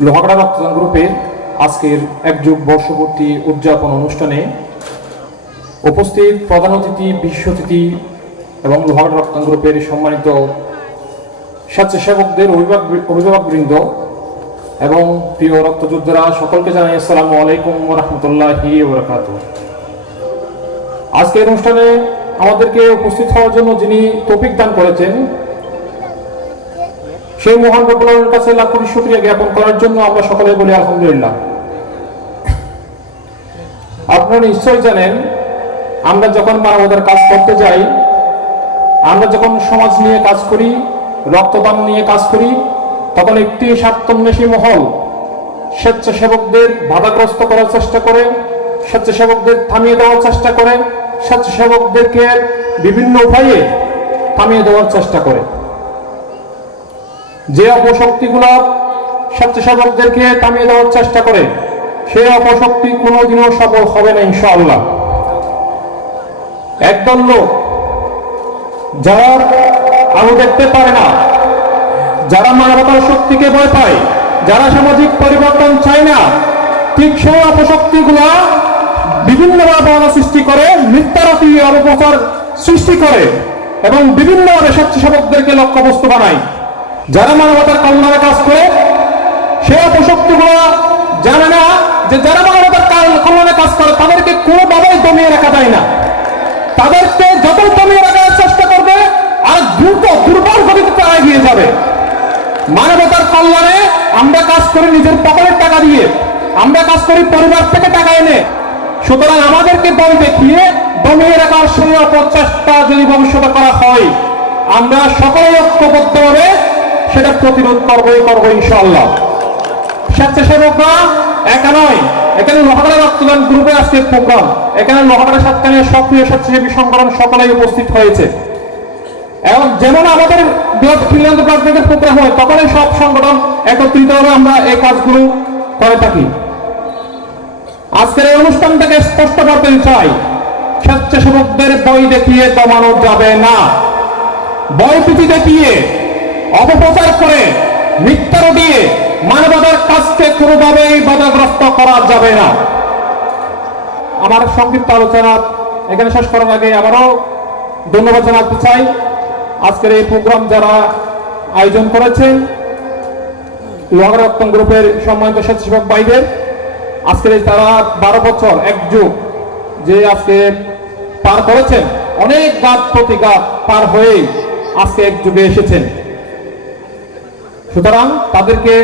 লোহাগড়া রক্তদান গ্রুপে আজকের এক যুগ বর্ষপূর্তি উদযাপন অনুষ্ঠানে উপস্থিত প্রধান অতিথি বিশ্ব অতিথি এবং লোহাগড়া রক্তদান গ্রুপের সম্মানিত স্বেচ্ছাসেবকদের অভিভাবক অভিভাবকবৃন্দ এবং প্রিয় রক্তযোদ্ধারা, সকলকে জানাই আসসালামু আলাইকুম রহমতুল্লাহি বরকাত আজকের অনুষ্ঠানে আমাদেরকে উপস্থিত হওয়ার জন্য যিনি টপিক দান করেছেন সেই মহান রব্বুলের কাছে লাখ কোটি জ্ঞাপন করার জন্য আমরা সকলে বলি, আলহামদুলিল্লাহ। আপনারা নিশ্চয়ই জানেন, আমরা যখন মানবতার কাজ করতে যাই, আমরা যখন সমাজ নিয়ে কাজ করি, রক্তদান নিয়ে কাজ করি, তখন একটি স্বার্থন্বেষী মহল স্বেচ্ছাসেবকদের বাধাগ্রস্ত করার চেষ্টা করে, স্বেচ্ছাসেবকদের থামিয়ে দেওয়ার চেষ্টা করে, স্বেচ্ছাসেবকদেরকে বিভিন্ন উপায়ে থামিয়ে দেওয়ার চেষ্টা করে। যে অপশক্তিগুলো স্বেচ্ছাসেবকদেরকে থামিয়ে দেওয়ার চেষ্টা করে সেই অপশক্তি কোনোদিনও সফল হবে না, ইনশাআল্লাহ। একদল লোক যারা আলো দেখতে পারে না, যারা মানবতার শক্তিকে ভয় পায়, যারা সামাজিক পরিবর্তন চায় না, ঠিক সেই অপশক্তিগুলা বিভিন্নভাবে সৃষ্টি করে মিথ্যারতি অপপ্রচার সৃষ্টি করে এবং বিভিন্নভাবে স্বেচ্ছাসেবকদেরকে লক্ষ্যবস্তু বানায়। যারা মানবতার কল্যাণে কাজ করে সেই অপশক্তিগুলো জানে না যে যারা মানবতার কাল- কল্যাণে কাজ করে, তাদেরকে কোনো কোনোভাবেই দমিয়ে রাখা যায় না। তাদেরকে যতই দমিয়ে রাখার চেষ্টা করবে, আর দ্রুত, দুর্বল গতিতে তারা এগিয়ে যাবে। মানবতার কল্যাণে আমরা কাজ করি নিজের পকেটের টাকা দিয়ে। আমরা কাজ করি পরিবার থেকে টাকা এনে। সুতরাং আমাদেরকে দল দেখিয়ে দমিয়ে রাখার সেই অপচেষ্টা যদি ভবিষ্যতে করা হয়, আমরা সকলে ঐক্যবদ্ধভাবে সেটা প্রতিরোধ করবোই করব ইনশাআল্লাহ। স্বেচ্ছাসেবকরা, একা নয়, এখানে লোহাগড়া রক্তদান গ্রুপে আজকে প্রোগ্রাম। এখানে লোহাগড়া সাতকালীন সক্রিয় স্বেচ্ছাসেবী সংগঠন সকলেই উপস্থিত হয়েছে। এবং যেমন আমাদের বৃহৎ ফিনল্যান্ড ব্লকের প্রোগ্রাম হয়, তখনই সব সংগঠন একত্রিত হবে আমরা এই কাজগুলো করে থাকি। আজকের এই অনুষ্ঠানটাকে স্পষ্ট করতে চাই, স্বেচ্ছাসেবকদের বই দেখিয়ে দমানো যাবে না। বয়পিটি দেখিয়ে অপপ্রচার করে মিথ্যার দিয়ে মানবতার কাজকে কোনোভাবেই বাধাগ্রস্ত করা যাবে না। আমার সংক্ষিপ্ত আলোচনা এখানে শেষ করার আগে আবারও ধন্যবাদ জানাতে চাই। আজকের এই প্রোগ্রাম যারা আয়োজন করেছেন লোহাগড়া রক্তম গ্রুপের সম্মানিত স্বেচ্ছাসেবক ভাইদের, আজকের এই তারা বারো বছর, এক যুগ, যে আজকে পার করেছেন, অনেক গাত প্রতিঘাত পার হয়ে আজকে এক যুগে এসেছেন। সুতরাং তাদেরকে